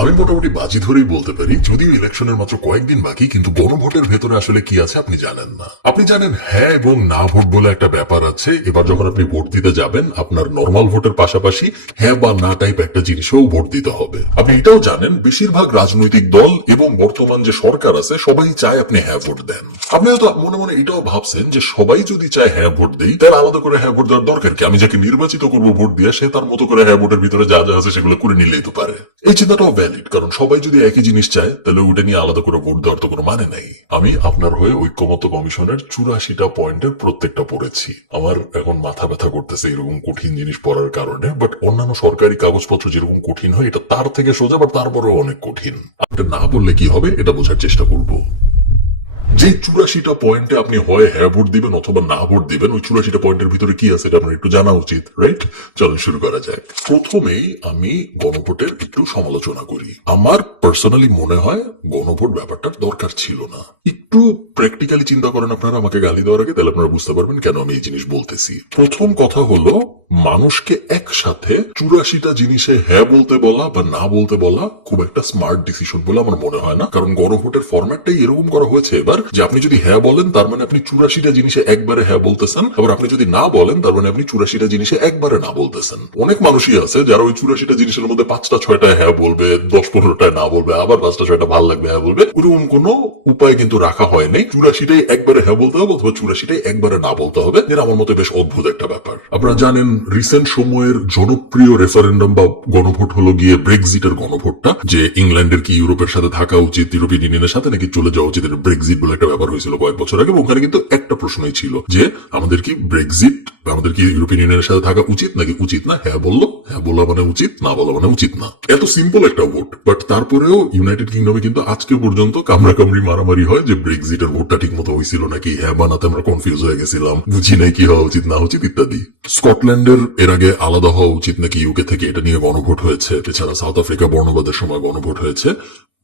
আমি মোটামুটি বাজি ধরেই বলতে পারি, যদিও ইলেকশনের মাত্র কয়েকদিন বাকি, কিন্তু গণভোটের ভেতরে আসলে কি আছে আপনি জানেন না। আপনি জানেন হ্যাঁ এবং না ভোট বলে একটা ব্যাপার আছে। এবার যখন আপনি ভোট দিতে যাবেন, আপনার নর্মাল ভোটের পাশাপাশি হ্যাঁ বা না টাইপ একটা জিনিসও ভোট দিতে হবে। আপনি এটাও জানেন বেশিরভাগ রাজনৈতিক দল এবং বর্তমান যে সরকার আছে সবাই চায় আপনি হ্যাঁ ভোট দেন। আপনি হয়তো মনে মনে এটাও ভাবছেন যে সবাই যদি চায় হ্যাঁ ভোট দেই, তাহলে আলাদা করে হ্যাঁ ভোট দেওয়ার দরকার কি? আমি যাকে নির্বাচিত করবো ভোট দিয়ে, সে তার মতো করে হ্যাঁ ভোটের ভিতরে যা যা আছে সেগুলো করে নিলেই তো পারে। এই চিন্তাটাও ভ্যালিড, কারণ সবাই যদি একই জিনিস চায় তাহলে ওটা নিয়ে আলাদা করে ভোট দেওয়ার তো কোনো মানে নেই। আমি আপনার হয়ে ঐক্যমত্য কমিশনের 84টা পয়েন্টের প্রত্যেকটা পড়েছি। আমার এখন মাথা ব্যথা করতেছে এরকম কঠিন জিনিস পড়ার কারণে, বাট অন্যান্য সরকারি কাগজপত্র যেরকম কঠিন হয় এটা তার থেকে সোজা, বাট তারপরেও অনেক কঠিন। আপনি না বললে কি হবে এটা বোঝার চেষ্টা করব। যে 84টা পয়েন্টে আপনি হয় হ্যাঁ ভোট দিবেন অথবা না ভোট দিবেন, ওই 84টা পয়েন্টের ভিতরে কি আছে এটা আপনার একটু জানা উচিত, রাইট? চলুন শুরু করা যাক। প্রথমেই আমি গণভোটের একটু সমালোচনা করি। আমার পার্সোনালি মনে হয় গণভোট ব্যাপারটার দরকার ছিল না। একটু প্র্যাকটিক্যালি চিন্তা করেন আপনারা আমাকে গালি দেওয়ার আগে, তাহলে আপনারা বুঝতে পারবেন কেন আমি এই জিনিস বলতেছি। প্রথম কথা হলো, মানুষকে একসাথে 84টা জিনিসে হ্যাঁ বলতে বলা বা না বলতে বলা খুব একটা স্মার্ট ডিসিশন বলে আমার মনে হয় না। কারণ গণভোটের ফরম্যাটটাই এরকম করা হয়েছে এবার যে আপনি যদি হ্যাঁ বলেন তার মানে আপনি 84টা জিনিসে একবারে হ্যাঁ বলতেছেন, আবার আপনি যদি না বলেন তার মানে আপনি 84টা জিনিসে একবারে না বলতেছেন। অনেক মানুষই আছে যারা ওই 84টা জিনিসের মধ্যে 5টা 6টা হ্যাঁ বলবে, 10-15টায় না বলবে, আবার 5টা 6টা ভালো লাগবে হ্যাঁ বলবে। ওরকম কোনো উপায় কিন্তু রাখা হয় নাই। 84টাই একবারে হ্যাঁ বলতে হবে অথবা 84টাই একবারে না বলতে হবে, যেটা আমার মতে বেশ অদ্ভুত একটা ব্যাপার। আপনারা জানেন রিসেন্ট সময়ের জনপ্রিয় রেফারেন্ডাম বা গণভোট হলো গিয়ে ব্রেক্সিটের গণভোটটা, যে ইংল্যান্ডের কি ইউরোপের সাথে থাকা উচিত, ইউরোপিয়ান ইউনিয়নের সাথে নাকি চলে যাওয়া উচিত। ব্রেক্সিট বলে একটা ব্যাপার হয়েছিল কয়েক বছর আগে। ওখানে কিন্তু একটা প্রশ্নই ছিল যে আমাদের কি ব্রেক্সিট, আমাদের কি ইউরোপিয়ান ইউনিয়নের সাথে থাকা উচিত নাকি উচিত না। হ্যাঁ বললো, হ্যাঁ বলা মানে উচিত, না বলা মানে উচিত না। এত সিম্পল একটা ভোট, বাট তারপরেও ইউনাইটেড কিংডমে কিন্তু আজকে পর্যন্ত কামড়াকামড়ি মারামারি হয় যে ব্রেক্সিটের ভোটটা ঠিক মতো হয়েছিল নাকি, হ্যাঁ বানাতে আমরা কনফিউজ হয়ে গেছিলাম, বুঝি নাই কি হওয়া উচিত না উচিত ইত্যাদি। স্কটল্যান্ডের এর আগে আলাদা হওয়া উচিত নাকি ইউকে থেকে, এটা নিয়ে গণভোট হয়েছে। এছাড়া সাউথ আফ্রিকা বর্ণবাদের সময় গণভোট হয়েছে।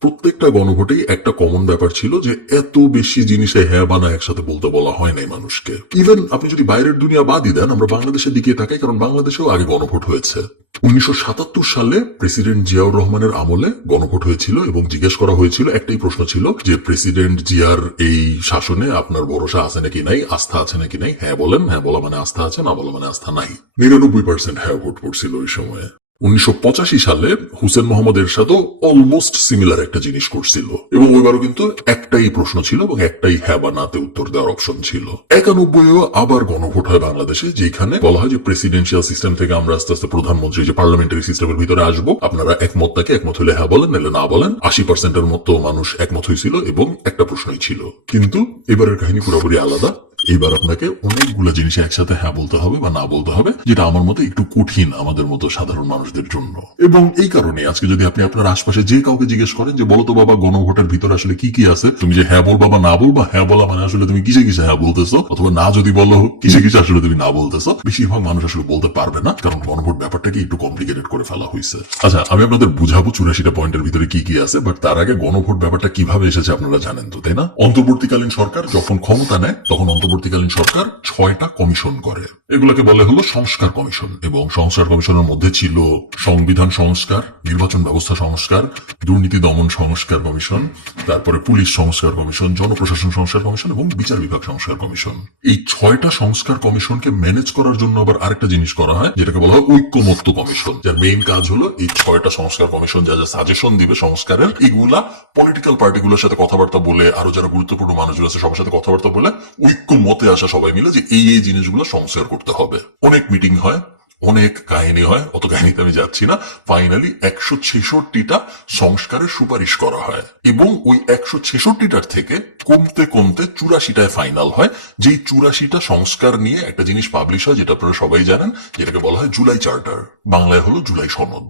প্রত্যেকটা গণভোটেই একটা কমন ব্যাপার ছিল যে এত বেশি জিনিসে হ্যাঁ বানা একসাথে বলতে বলা হয় নাই মানুষকে। ইভেন আপনি যদি বাইরের দুনিয়া বাদই দেন, আমরা বাংলাদেশের দিকে তাকাই, কারণ বাংলাদেশেও আগে গণভোট হয়েছে। 1977 সালে প্রেসিডেন্ট জিয়াউর রহমানের আমলে গণভোট হয়েছিল এবং জিজ্ঞেস করা হয়েছিল, একটাই প্রশ্ন ছিল যে প্রেসিডেন্ট জিয়ার এই শাসনে আপনার ভরসা আছে নাকি নাই, আস্থা আছে নাকি নাই। হ্যাঁ বলেন, হ্যাঁ বলা মানে আস্থা আছে, না বলা মানে আস্থা নাই। 99% হ্যাঁ ভোট পড়ছিল ওই সময়ে। 1985 সালে হুসেন মোহাম্মদ এরশাদও অলমোস্ট সিমিলার একটা জিনিস করছিল এবং ওইবারও কিন্তু একটাই প্রশ্ন ছিল এবং একটাই হ্যাঁ বা নাতে উত্তর দেওয়ার অপশন ছিল। 91-এও আবার গণভোট হয় বাংলাদেশে, যেখানে বলা হয় যে প্রেসিডেন্সিয়াল সিস্টেম থেকে আমরা আস্তে আস্তে প্রধানমন্ত্রী যে পার্লামেন্টারি সিস্টেমের ভিতরে আসবো, আপনারা একমত থাকে, একমত হলে হ্যাঁ বলেন, নাহলে না বলেন। 80%-এর মতো মানুষ একমত হয়েছিল এবং একটা প্রশ্নই ছিল। কিন্তু এবারের কাহিনী পুরোপুরি আলাদা। এইবার আপনাকে অনেকগুলো জিনিস একসাথে হ্যাঁ বলতে হবে বা না বলতে হবে, যেটা আমার মতে একটু কঠিন আমাদের মতো সাধারণ মানুষদের জন্য। এবং এই কারণে আজকে যদি আপনি আপনার আশপাশে যে কাউকে জিজ্ঞেস করেন যে বলতো বাবা গণভোটের ভিতরে আসলে কি কি আছে, তুমি যে হ্যাঁ বলবা বা না বলবা, হ্যাঁ বলা মানে আসলে তুমি কিসে কিসে হ্যাঁ বলতেছো, অথবা না যদি বলো কিসে কিসে আসলে তুমি না বলতেছো, বেশিরভাগ মানুষ আসলে বলতে পারবে না, কারণ গণভোট ব্যাপারটাকে একটু কমপ্লিকেটেড করে ফেলা হয়েছে। আচ্ছা, আমি আপনাদের বুঝাবো 84টা পয়েন্টের ভিতরে কি কি আছে, বাট তার আগে গণভোট ব্যাপারটা কিভাবে এসেছে আপনারা জানেন তো, তাই না? অন্তর্বর্তীকালীন সরকার যখন ক্ষমতা নেয়, তখন অন্তর্বর্তীকালীন সরকার 6টা কমিশন করে। এগুলোকে বলে হলো সংস্কার কমিশন, এবং সংস্কার কমিশনের মধ্যে ছিল সংবিধান সংস্কার, নির্বাচন ব্যবস্থা সংস্কার, দুর্নীতি দমন সংস্কার কমিশন, তারপরে পুলিশ সংস্কার কমিশন, জনপ্রশাসন সংস্কার কমিশন এবং বিচার বিভাগ সংস্কার কমিশন। এই 6টা সংস্কার কমিশনকে ম্যানেজ করার জন্য আবার আরেকটা জিনিস করা হয়, যেটাকে বলা হয় ঐক্যমত্য কমিশন, যার মেইন কাজ হলো এই 6টা সংস্কার কমিশন যা যা সাজেশন দিবে সংস্কারের, এগুলা পলিটিক্যাল পার্টিগুলোর সাথে কথাবার্তা বলে, আরো যারা গুরুত্বপূর্ণ মানুষগুলো আছে সবার সাথে কথাবার্তা বলে ঐক্যমতে আসা সবাই মিলে যে এই এই জিনিসগুলো সংস্কার করতে হবে। অনেক মিটিং হয়, অনেক কাহিনী হয়, অত কাহিনীতে আমি যাচ্ছি না। ফাইনালি 166টা সংস্কারের সুপারিশ করা হয় এবং ওই 166টার থেকে কমতে কমতে 84টায় ফাইনাল হয়। যেই 84টা সংস্কার নিয়ে একটা জিনিস পাবলিশ হয়, যেটা আপনারা সবাই জানেন, যেটাকে বলা হয় জুলাই চার্টার, বাংলায় হলো জুলাই সনদ।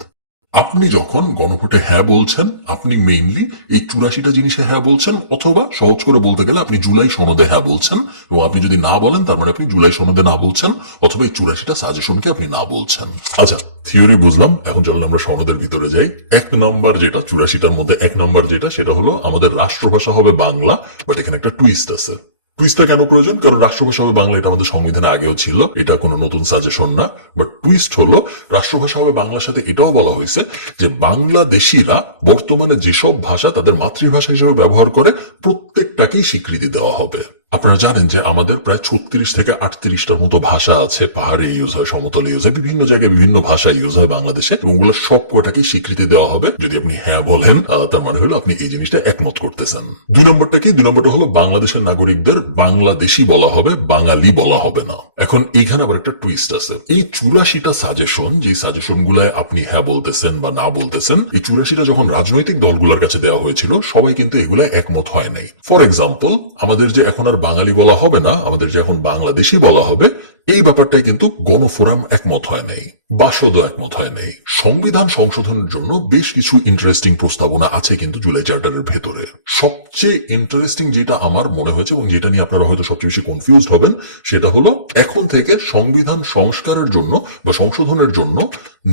আপনি যখন গণভোটে হ্যাঁ বলছেন, আপনি মেইনলি এই 84টা জিনিসে হ্যাঁ বলছেন, অথবা সহজ করে বলতে গেলে আপনি জুলাই সনদে হ্যাঁ বলছেন, এবং আপনি যদি না বলেন তার মানে আপনি জুলাই সনদে না বলছেন, অথবা এই 84টা সাজেশনকে আপনি না বলছেন। আচ্ছা, থিওরি বুঝলাম, এখন চলুন আমরা সনদের ভিতরে যাই। 1 নম্বর যেটা 84টার মধ্যে 1 নম্বর যেটা, সেটা হলো আমাদের রাষ্ট্রভাষা হবে বাংলা, বাট এখানে একটা টুইস্ট আছে। টুইস্টটা কেন প্রয়োজন? কারণ রাষ্ট্রভাষা হবে বাংলা, এটা আমাদের সংবিধানে আগেও ছিল, এটা কোনো নতুন সাজেশন না। বাট টুইস্ট হলো রাষ্ট্রভাষা হবে বাংলার সাথে এটাও বলা হয়েছে যে বাংলাদেশিরা বর্তমানে যেসব ভাষা তাদের মাতৃভাষা হিসেবে ব্যবহার করে প্রত্যেকটাকেই স্বীকৃতি দেওয়া হবে। আপনারা জানেন যে আমাদের প্রায় 36 থেকে 38টার মতো ভাষা আছে, পাহাড়ে ইউজ হয়, সমতলে ইউজ হয়, বিভিন্ন জায়গায় বিভিন্ন ভাষা ইউজ হয় বাংলাদেশে, এবং ওগুলো সব কটাকেই স্বীকৃতি দেওয়া হবে। যদি আপনি হ্যাঁ বলেন তার মানে হলো আপনি এই জিনিসটা একমত করতেছেন। 2 নম্বরটা কি? 2 নম্বরটা হলো বাংলাদেশের নাগরিকদের বাংলাদেশি বলা হবে, বাঙালি বলা হবে না। এখন এইখানে আবার একটা টুইস্ট আছে। এই 84টা সাজেশন, যে সাজেশন গুলায় আপনি হ্যাঁ বলতেছেন বা না বলতেছেন, এই 84টা যখন রাজনৈতিক দলগুলোর কাছে দেওয়া হয়েছিল সবাই কিন্তু এগুলা একমত হয় নাই। ফর এক্সাম্পল, আমাদের যে এখন আর বাঙালি বলা হবে না, আমাদের যে এখন বাংলাদেশি বলা হবে, এই ব্যাপারটাই কিন্তু গণফোরাম একমত হয় নাই, বাসদও একমত হয় নাই। সংবিধান সংশোধনের জন্য বেশ কিছু ইন্টারেস্টিং প্রস্তাবনা আছে কিন্তু জুলাই চার্টারের ভেতরে। সবচেয়ে ইন্টারেস্টিং যেটা আমার মনে হয়েছে এবং যেটা নিয়ে আপনারা হয়তো সবচেয়ে বেশি কনফিউজড হবেন, সেটা হলো এখন থেকে সংবিধান সংস্কারের জন্য বা সংশোধনের জন্য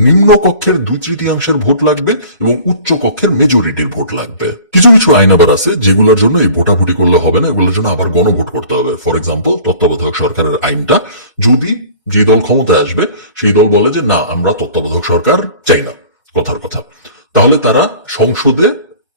নিম্ন কক্ষের 2/3 ভোট লাগবে এবং উচ্চ কক্ষের মেজরিটির ভোট লাগবে। কিছু কিছু আইন আবার আছে যেগুলোর জন্য এই ভোটাভুটি করলে হবে না, এগুলোর জন্য আবার গণভোট করতে হবে। ফর এক্সাম্পল, তত্ত্বাবধায়ক সরকারের আইনটা যদি যে দল ক্ষমতায় আসবে সেই দল বলে যে না, আমরা তত্ত্বাবধায়ক সরকার চাই না, কথার কথা, তাহলে তারা সংসদে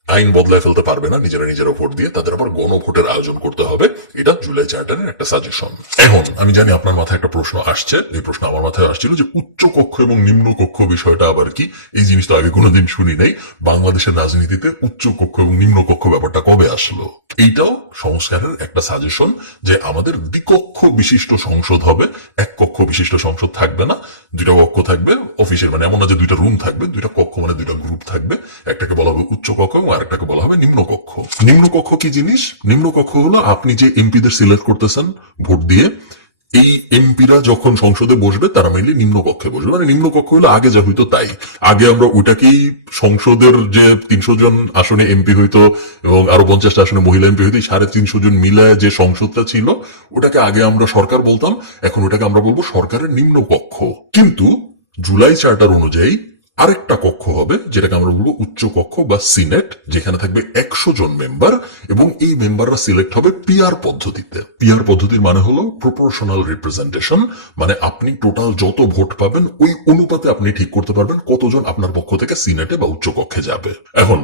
আইন বদলায় ফেলতে পারবে না নিজেরা নিজেরা ভোট দিয়ে, তাদের আবার গণভোটের আয়োজন করতে হবে। এটা জুলাই চার্টারের একটা সাজেশন। এখন আমি জানি আপনার মাথায় একটা প্রশ্ন আসছে, এই প্রশ্ন আমার মাথায় আসছিল যে উচ্চ কক্ষ এবং নিম্ন কক্ষ বিষয়টা আবার কি? এই জিনিসটা আগে কোনোদিন শুনি নাই। বাংলাদেশের রাজনীতিতে উচ্চ কক্ষ এবং নিম্ন কক্ষ ব্যাপারটা কবে আসলো? এইটাও সংস্কারের একটা সাজেশন যে আমাদের দ্বিকক্ষ বিশিষ্ট সংসদ হবে, এক কক্ষ বিশিষ্ট সংসদ থাকবে না, 2টা কক্ষ থাকবে অফিসের, মানে এমন না যে 2টা রুম থাকবে, 2টা কক্ষ মানে 2টা গ্রুপ থাকবে, একটাকে বলা হবে উচ্চ কক্ষ এবং আরেকটাকে বলা হবে নিম্ন কক্ষ। নিম্ন কক্ষ কি জিনিস? নিম্ন কক্ষ হলো আপনি যে এমপিদের সিলেক্ট করতেছেন ভোট দিয়ে, এই এমপিরা যখন সংসদে বসবে তারা মেনলি নিম্ন কক্ষে বসবে। মানে নিম্ন কক্ষ হলো আগে যা হইতো তাই, আগে আমরা ওইটাকেই সংসদের যে 300 জন আসনে এমপি হইতো এবং আরো 50টা আসনে মহিলা এমপি হইতো, 350 জন মিলায় যে সংসদটা ছিল ওটাকে আগে আমরা সরকার বলতাম, এখন ওটাকে আমরা বলবো সরকারের নিম্ন কক্ষ। কিন্তু জুলাই চার্টার অনুযায়ী আরেকটা কক্ষ হবে যেটাকে আমরা বলবো উচ্চ কক্ষ বা সিনেট, যেখানে থাকবে 100 জন মেম্বার এবং এই মেম্বাররা সিলেক্ট হবে পিআর পদ্ধতিতে। পিআর পদ্ধতির মানে হলো প্রপোর্শনাল রিপ্রেজেন্টেশন, মানে আপনি টোটাল যত ভোট পাবেন ওই অনুপাতে আপনি ঠিক করতে পারবেন কতজন আপনার পক্ষ থেকে সিনেটে বা উচ্চ কক্ষে যাবে। এখন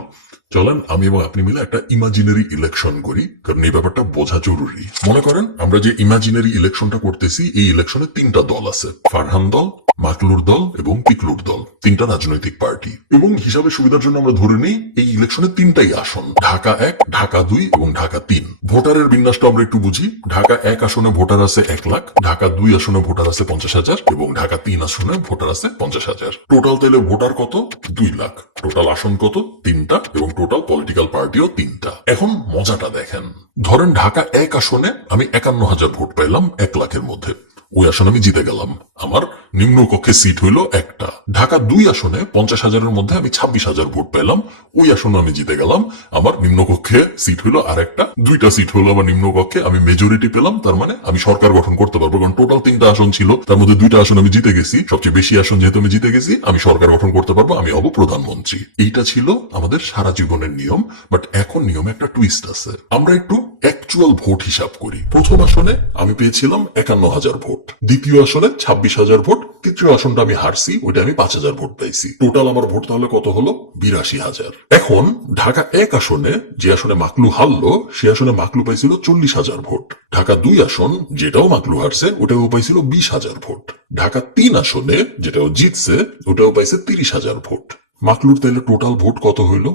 চলেন আমি এবং আপনি মিলে একটা ইমাজিনারি ইলেকশন করি, কারণ এই ব্যাপারটা বোঝা জরুরি। মনে করেন আমরা যে ইমাজিনারি ইলেকশনটা করতেছি, এই ইলেকশনে 3টা দল আছে, ফারহান দল, মাকলুর দল এবং পিকলুর দল, 3টা রাজনৈতিক পার্টি। এবং হিসাবে সুবিধার জন্য আমরা ধরে নিই এই ইলেকশনে 3টাই আসন, ঢাকা 1, ঢাকা 2 এবং ঢাকা 3। ভোটারের বিন্যাসটা আমরা একটু বুঝি। ঢাকা 1 আসনে ভোটার আছে 1 লাখ, ঢাকা 2 আসনে ভোটার আছে 50,000 এবং ঢাকা 3 আসনে ভোটার আছে 50,000। টোটাল তাইলে ভোটার কত? 2 লাখ। টোটাল আসন কত? 3টা এবং টোটাল পলিটিক্যাল পার্টিও 3টা। এখন মজাটা দেখেন, ধরেন ঢাকা 1 আসনে আমি 51,000 ভোট পাইলাম 1 লাখের মধ্যে, ওই আসনে আমি জিতে গেলাম, আমার নিম্ন কক্ষে সিট হইল একটা। ঢাকা 2 আসনে 50,000-এর মধ্যে আমি 26,000 ভোট পেলাম, ওই আসনে আমি জিতে গেলাম, আমার নিম্ন কক্ষে সিট হইল আর একটা, 2টা সিট হইলো আমার নিম্ন কক্ষে, আমি মেজরিটি পেলাম, তার মানে আমি সরকার গঠন করতে পারবো, কারণ টোটাল 3টা আসন ছিল, তার মধ্যে 2টা আসন আমি জিতে গেছি, সবচেয়ে বেশি আসন যেহেতু আমি জিতে গেছি, আমি সরকার গঠন করতে পারবো, আমি হব প্রধানমন্ত্রী। এইটা ছিল আমাদের সারা জীবনের নিয়ম। বাট এখন নিয়মে একটা টুইস্ট আছে, আমরা একটু অ্যাকচুয়াল ভোট হিসাব করি। প্রথম আসনে আমি পেয়েছিলাম 51,000 ভোট, দ্বিতীয় আসনে 26,000 ভোট, তৃতীয় আসনটা আমি হারছি, ওইটা আমি 5,000 ভোট পাইছি। টোটাল আমার ভোট তাহলে কত হলো? 82,000। এখন ঢাকা 1 আসনে, যে আসনে মাকলু হারলো, সে আসনে মাকলু পাইছিল 40,000 ভোট। ঢাকা 2 আসন, যেটাও মাকলু হারছে, ওটাও পাইছিল 20,000 ভোট। ঢাকা 3 আসনে, যেটাও জিতছে, ওটাও পাইছে 30,000 ভোট। মাকলুর তাইলে টোটাল ভোট কত হইল?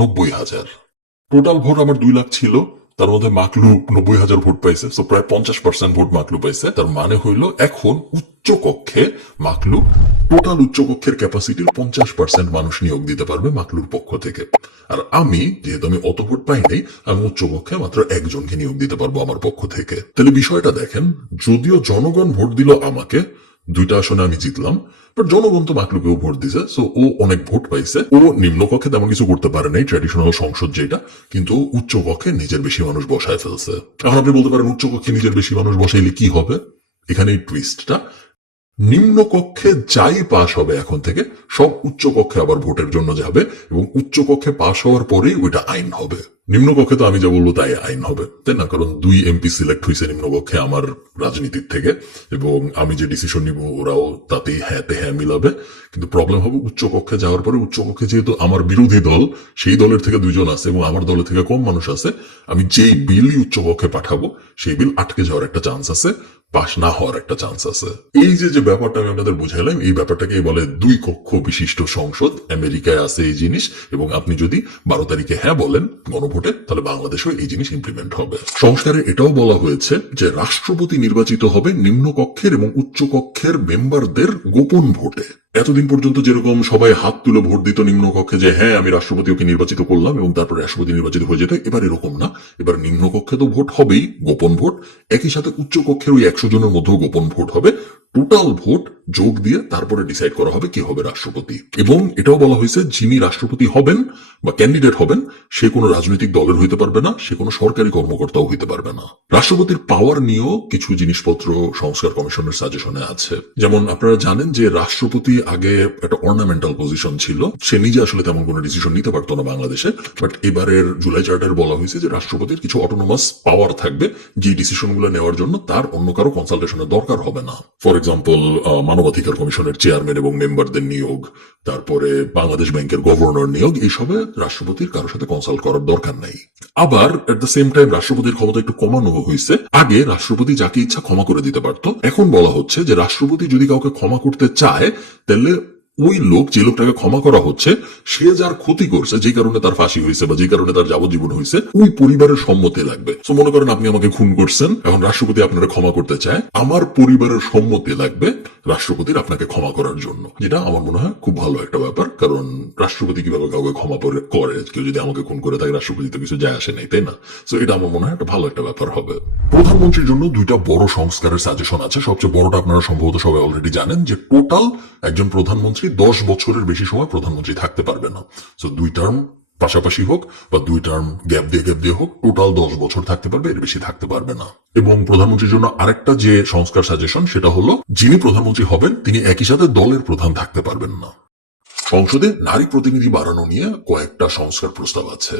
90,000। টোটাল ভোট আমার 2 লাখ ছিল, তার মধ্যে মাকলু 90,000 ভোট পাইছে, সো প্রায় 50% ভোট মাকলু পাইছে। তার মানে হইল এখন উচ্চ কক্ষে মাকলু টোটাল উচ্চ কক্ষের ক্যাপাসিটির 50% মানুষ নিয়োগ দিতে পারবে মাকলুর পক্ষ থেকে। আর আমি যেহেতু আমি অত ভোট পাই নাই, আমি উচ্চ কক্ষে মাত্র একজনকে নিয়োগ দিতে পারবো আমার পক্ষ থেকে। তাহলে বিষয়টা দেখেন, যদিও জনগণ ভোট দিল আমাকে, 2টা আসনে আমি জিতলাম, বাট জনগণ তো মাকলুকেও ভোট দিছে, সো ও অনেক ভোট পাইছে। ও নিম্ন কক্ষে তেমন কিছু করতে পারে নাই, ট্র্যাডিশনাল সংসদ যেটা, কিন্তু উচ্চ কক্ষে নিজের বেশি মানুষ বসায় ফেলছে। এখন আপনি বলতে পারেন উচ্চ কক্ষে নিজের বেশি মানুষ বসাইলে কি হবে? এখানে টুইস্টটা, নিম্ন কক্ষে যাই পাশ হবে এখন থেকে সব উচ্চ কক্ষে আবার ভোটের জন্য যাবে এবং উচ্চ কক্ষে পাশ হওয়ার পরেই ওইটা আইন হবে। নিম্ন কক্ষে তো আমি যা বলবো তাই আইন হবে, তাই না? কারণ 2 এমপি সিলেক্ট হয়েছে নিম্ন কক্ষে আমার রাজনীতির থেকে, এবং আমি যে ডিসিশন নিব ওরাও তাতেই হ্যাঁতে হ্যাঁ মিলাবে। কিন্তু প্রবলেম হবে উচ্চ কক্ষে যাওয়ার পরে, উচ্চ কক্ষে যেহেতু আমার বিরোধী দল সেই দলের থেকে 2 জন আছে এবং আমার দলের থেকে কম মানুষ আছে, আমি যেই বিলই উচ্চ কক্ষে পাঠাবো সেই বিল আটকে যাওয়ার একটা চান্স আছে, পাশ না হওয়ার একটা চান্স আছে। এই যে ব্যাপারটা আমি আপনাদের বুঝাইলাম, এই ব্যাপারটাকে বলে 2 কক্ষ বিশিষ্ট সংসদ। আমেরিকায় আছে এই জিনিস, এবং আপনি যদি 12 তারিখে হ্যাঁ বলেন গণভোটে, তাহলে বাংলাদেশেও এই জিনিস ইমপ্লিমেন্ট হবে। সংস্কারে এটাও বলা হয়েছে যে রাষ্ট্রপতি নির্বাচিত হবে নিম্ন কক্ষের এবং উচ্চ কক্ষের মেম্বারদের গোপন ভোটে। এতদিন পর্যন্ত যেরকম সবাই হাত তুলে ভোট দিত নিম্ন কক্ষে যে হ্যাঁ আমি রাষ্ট্রপতি ওকে নির্বাচিত করলাম এবং তারপর রাষ্ট্রপতি নির্বাচিত হয়ে যেত, এবার এরকম না। এবার নিম্ন কক্ষে তো ভোট হবেই, গোপন ভোট, একই সাথে উচ্চ কক্ষের ওই 100 জনের মধ্যেও গোপন ভোট হবে। টোটাল ভোট যোগ দিয়ে তারপরে ডিসাইড করা হবে কি হবে রাষ্ট্রপতি। এবং এটাও বলা হয়েছে যিনি রাষ্ট্রপতি হবেন বা ক্যান্ডিডেট হবেন সে কোনো রাজনৈতিক দলের হইতে পারবে না, সে কোনো সরকারি কর্মকর্তাও হইতে পারবে না। রাষ্ট্রপতির পাওয়ার নিয়েও কিছু জিনিসপত্র সংস্কার কমিশনের সাজেশনে আছে। যেমন আপনারা জানেন যে রাষ্ট্রপতি আগে একটা অর্নামেন্টাল পজিশন ছিল, সে নিজে আসলে তেমন কোনো ডিসিশন নিতে পারতো না বাংলাদেশে। বাট এবারের জুলাই চার্টার বলা হয়েছে যে রাষ্ট্রপতির কিছু অটোনোমাস পাওয়ার থাকবে, যে ডিসিশনগুলো নেওয়ার জন্য তার অন্য কারো কনসালটেশনের দরকার হবে না। ফর এক্সাম্পল মানবাধিকার কমিশনের চেয়ারম্যান এবং মেম্বারদের নিয়োগ, তারপরে বাংলাদেশ ব্যাংকের গভর্নর নিয়োগ, এইসবে রাষ্ট্রপতির কারোর সাথে কনসাল্ট করার দরকার নেই। আবার এট দ্য সেম টাইম রাষ্ট্রপতির ক্ষমতা একটু কমানো হয়েছে। আগে রাষ্ট্রপতি যাকে ইচ্ছা ক্ষমা করে দিতে পারত, এখন বলা হচ্ছে যে রাষ্ট্রপতি যদি কাউকে ক্ষমা করতে চায় তাহলে ওই লোক, যে লোকটাকে ক্ষমা করা হচ্ছে, সে যার ক্ষতি করছে, যে কারণে তার ফাঁসি হয়েছে বা যে কারণে তার যাবজ্জীবন হয়েছে, ওই পরিবারের সম্মতি লাগবে। তো মনে করেন আপনি আমাকে খুন করছেন, এখন রাষ্ট্রপতি আপনারা ক্ষমা করতে চায়, আমার পরিবারের সম্মতি লাগবে রাষ্ট্রপতির আপনাকে ক্ষমা করার জন্য, যেটা আমার মনে হয় খুব ভালো একটা ব্যাপার। কারণ রাষ্ট্রপতি কিভাবে কাউকে ক্ষমা করে, কেউ যদি আমাকে খুন করে থাকে রাষ্ট্রপতি তো কিছু যায় আসে নাই, তাই না? তো এটা আমার মনে হয় একটা ভালো একটা ব্যাপার হবে। প্রধানমন্ত্রীর জন্য 2টা বড় সংস্কারের সাজেশন আছে। সবচেয়ে বড়টা আপনারা সম্ভবত সবাই অলরেডি জানেন যে টোটাল একজন প্রধানমন্ত্রী 10 বছরের বেশি সময় প্রধানমন্ত্রী থাকতে পারবে না। সো 2 টার্ম পাশাপাশি হোক বা 2 টার্ম গ্যাপ দিয়ে হোক, টোটাল 10 বছর থাকতে পারবে, এর বেশি থাকতে পারবে না। এবং প্রধানমন্ত্রীর জন্য আরেকটা যে সংস্কার সাজেশন সেটা হলো যিনি প্রধানমন্ত্রী হবেন তিনি একই সাথে দলের প্রধান থাকতে পারবেন না। সংসদে নারী প্রতিনিধি বাড়ানো নিয়ে কয়েকটা সংস্কার প্রস্তাব আছে।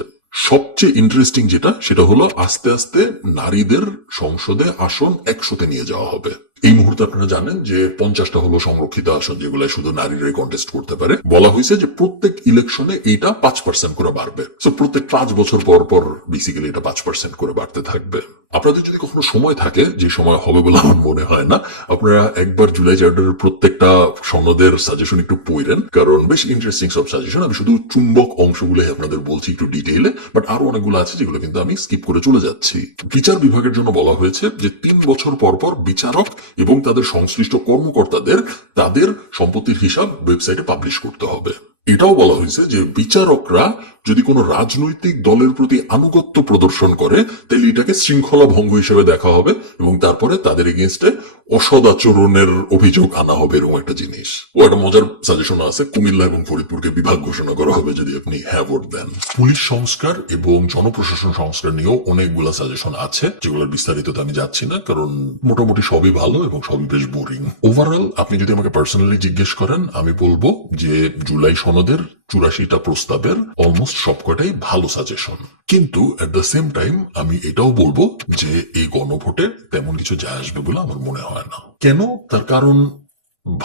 সবচেয়ে ইন্টারেস্টিং যেটা, সেটা হলো আস্তে আস্তে নারীদের সংসদে আসন 100তে নিয়ে যাওয়া হবে। এই মুহূর্তে আপনারা জানেন যে 50টা হলো সংরক্ষিত আসন, যেগুলো শুধু নারীরাই কন্টেস্ট করতে পারে। বলা হয়েছে যে প্রত্যেক ইলেকশনে এইটা 5% করে বাড়বে। সো প্রত্যেক 5 বছর পর পর বেসিক্যালি এটা 5% করে বাড়তে থাকবে। আপনাদের যদি কখনো সময় থাকে, যে সময় হবে বলে আমার মনে হয় না, আপনারা একবার জুলাই চার্টারের প্রত্যেকটা সনদের সাজেশন একটু পড়েন, কারণ বেশ ইন্টারেস্টিং সব সাজেশন। আমি শুধু চুম্বক অংশগুলো আপনাদের বলছি একটু ডিটেইলে, বাট আরো অনেকগুলো আছে যেগুলো কিন্তু আমি স্কিপ করে চলে যাচ্ছি। বিচার বিভাগের জন্য বলা হয়েছে যে 3 বছর পর পর বিচারক এবং তাদের সংশ্লিষ্ট কর্মকর্তাদের তাদের সম্পত্তির হিসাব ওয়েবসাইটে পাবলিশ করতে হবে। এটাও বলা হয়েছে যে বিচারকরা যদি কোনো রাজনৈতিক দলের প্রতি আনুগত্য প্রদর্শন করে তাহলে এটাকে শৃঙ্খলা ভঙ্গ হিসেবে দেখা হবে এবং তারপরে তাদের এগেইনস্টে অসদাচরণের অভিযোগ আনা হবে, এরকম একটা জিনিস। ও একটা মজার সাজেশন আছে, কুমিল্লা এবং ফরিদপুরকে বিভাগ ঘোষণা করা হবে যদি আপনি হ্যাঁ ভোট দেন। পুলিশ সংস্কার এবং জনপ্রশাসন সংস্কার নিয়েও অনেকগুলা সাজেশন আছে, যেগুলোর বিস্তারিততে আমি যাচ্ছি না, কারণ মোটামুটি সবই ভালো এবং সবই বেশ বোরিং। ওভারঅল আপনি যদি আমাকে পার্সোনালি জিজ্ঞেস করেন, আমি বলবো যে জুলাই সনদের 84টা প্রস্তাবের অলমোস্ট সবকটাই ভালো সাজেশন। কিন্তু এট দ্য সেম টাইম আমি এটাও বলবো যে এই গণভোটে তেমন কিছু যায় আসবে বলে আমার মনে হয় না। কেন? তার কারণ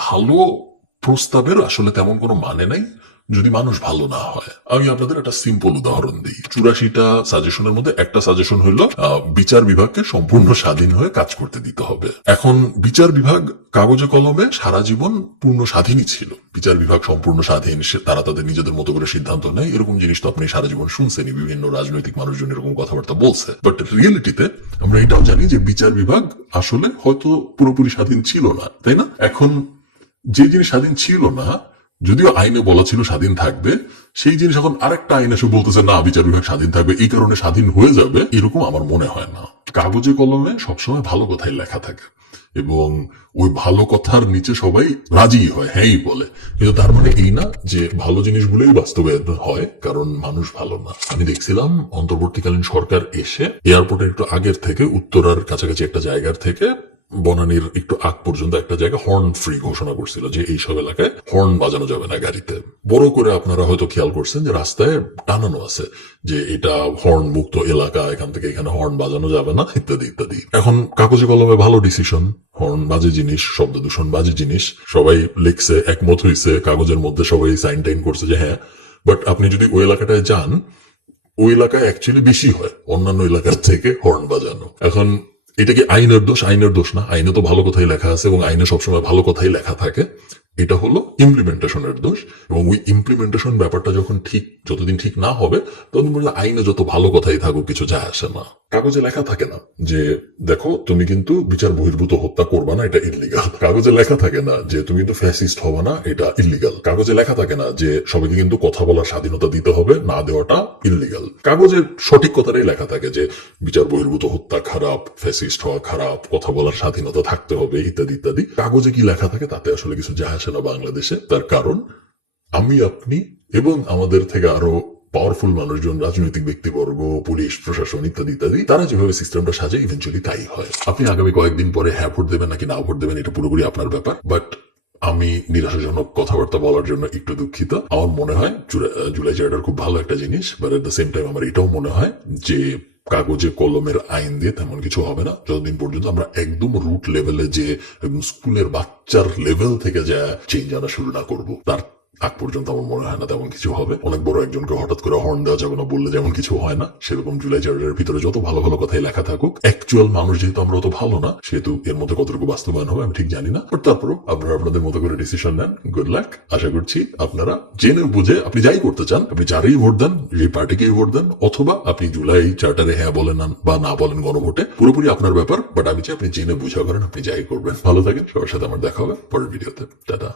ভালো প্রস্তাবের আসলে তেমন কোনো মানে নাই যদি মানুষ ভালো না হয়। আমি আপনাদের একটা সিম্পল উদাহরণ দিই। 84টা সাজেশনের মধ্যে একটা সাজেশন হইল বিচার বিভাগকে সম্পূর্ণ স্বাধীন হয়ে কাজ করতে দিতে হবে। এখন বিচার বিভাগ কাগজে কলমে সারা জীবন পূর্ণ স্বাধীনই ছিল। বিচার বিভাগ সম্পূর্ণ স্বাধীন, তারা তাদের নিজেদের মতো করে সিদ্ধান্ত নেয়, এরকম জিনিস তো আপনি সারা জীবন শুনছেনই, বিভিন্ন রাজনৈতিক মানুষজন এরকম কথাবার্তা বলছে। বাট রিয়েলিটিতে আমরা এটাও জানি যে বিচার বিভাগ আসলে হয়তো পুরোপুরি স্বাধীন ছিল না, তাই না? এখন যে জিনিস স্বাধীন ছিল না, যদিও আইনে বলা ছিল স্বাধীন থাকবে, সেই জিনিস এখন আরেকটা আইন এসে বলতেছে না বিচার বিভাগ স্বাধীন থাকবে, এই কারণে স্বাধীন হয়ে যাবে, এরকম আমার মনে হয় না। কাগজে কলমে সবসময় ভালো কথাই লেখা থাকে এবং ওই ভালো কথার নিচে সবাই রাজি হয়, হ্যাঁই বলে, কিন্তু তার মানে এই না যে ভালো জিনিসগুলোই বাস্তবায়ন হয়, কারণ মানুষ ভালো না। আমি দেখছিলাম অন্তর্বর্তীকালীন সরকার এসে এয়ারপোর্টের একটু আগের থেকে উত্তরার কাছাকাছি একটা জায়গার থেকে বনানীর একটু আগ পর্যন্ত একটা জায়গা হর্ন ফ্রি ঘোষণা করছিল যে এইসব এলাকায় হর্ন বাজানো যাবে না গাড়িতে। বড় করে আপনারা হয়তো খেয়াল করছেন যে রাস্তায় টানানো আছে যে এটা হর্ন মুক্ত এলাকা, এখান থেকে এখানে হর্ন বাজানো যাবে না, ইত্যাদি ইত্যাদি। এখন কাগজে কলমে ভালো ডিসিশন, হর্ন বাজে জিনিস, শব্দ দূষণ বাজে জিনিস, সবাই লিখছে, একমত হয়েছে, কাগজের মধ্যে সবাই সাইন টাইন করছে যে হ্যাঁ। বাট আপনি যদি ওই এলাকাটায় যান, ওই এলাকায় অ্যাকচুয়ালি বেশি হয় অন্যান্য এলাকার থেকে হর্ন বাজানো। এখন এটা কি আইনের দোষ? আইনের দোষ না, আইনে তো ভালো কথাই লেখা আছে এবং আইনে সবসময় ভালো কথাই লেখা থাকে। এটা হলো ইমপ্লিমেন্টেশনের দোষ, এবং ওই ইমপ্লিমেন্টেশন ব্যাপারটা যখন যতদিন ঠিক না হবে ততদিন পর্যন্ত আইনে যত ভালো কথাই থাকুক কিছু যায় আসে না। কাগজে লেখা থাকে না যে দেখো তুমি কিন্তু বিচার বহির্ভূত হত্যা করবা না, এটা ইল্লিগাল। কাগজে লেখা থাকে না যে তুমি কিন্তু ফ্যাসিস্ট হবা না, এটা ইল্লিগাল। কাগজে লেখা থাকে না যে সবাইকে কিন্তু কথা বলার স্বাধীনতা দিতে হবে, না দেওয়াটা ইল্লিগাল। কাগজে সঠিক কথাটাই লেখা থাকে যে বিচার বহির্ভূত হত্যা খারাপ, ফ্যাসিস্ট হওয়া খারাপ, কথা বলার স্বাধীনতা থাকতে হবে, ইত্যাদি ইত্যাদি। কাগজে কি লেখা থাকে তাতে আসলে কিছু যায় আসে না বাংলাদেশে। তার কারণ আমি, আপনি এবং আমাদের থেকে আরো পাওয়ারফুল মানুষজন, রাজনৈতিক ব্যক্তিবর্গ, পুলিশ প্রশাসন ইত্যাদি ইত্যাদি, তারা যেভাবে সিস্টেমটা সাজে ইভেন্চুয়ালি তাই হয়। আপনি আগামী কয়েকদিন পরে হ্যাঁ ভোট দেবেন নাকি না ভোট দেবেন এটা পুরোপুরি আপনার ব্যাপার। বাট আমি নিরাশাজনক কথাবার্তা বলার জন্য একটু দুঃখিত। আমার মনে হয় জুলাই চার্টার খুব ভালো একটা জিনিস, but at the same time আমার এটাও মনে হয় যে কাগজে কলমের আইন দিয়ে তেমন কিছু হবে না যতদিন পর্যন্ত আমরা একদম রুট লেভেলে যে একদম স্কুলের বাচ্চার লেভেল থেকে যা চেঞ্জ আনা শুরু না করবো, তার আগ পর্যন্ত আমার মনে হয় না তেমন কিছু হবে। অনেক বড় একজনকে হঠাৎ করে হর্ন দেওয়া যাবে না বললে যেমন কিছু হয় না, সেরকম জুলাই চার্টারের ভিতরে যত ভালো ভালো কথাই লেখা থাকুক, অ্যাকচুয়াল মানুষ যেহেতু আমরা অত ভালো না, সেহেতু এর মধ্যে কতটুকু বাস্তবায়ন হবে আমি ঠিক জানি না। বাট তারপরও আপনারা আপনাদের মতো করে ডিসিশন নেন। Good luck. আশা করছি আপনারা জেনে বুঝে আপনি যাই করতে চান, আপনি যারই ভোট দেন, যে পার্টিকেই ভোট দেন, অথবা আপনি জুলাই চার্টারে হ্যাঁ বলেন বা না বলেন গণভোটে, পুরোপুরি আপনার ব্যাপার। বাট আমি চাই আপনি জেনে বুঝা করেন, আপনি যাই করবেন। ভালো থাকেন, সবার সাথে আমার দেখা হবে পরের ভিডিওতে। টাটা।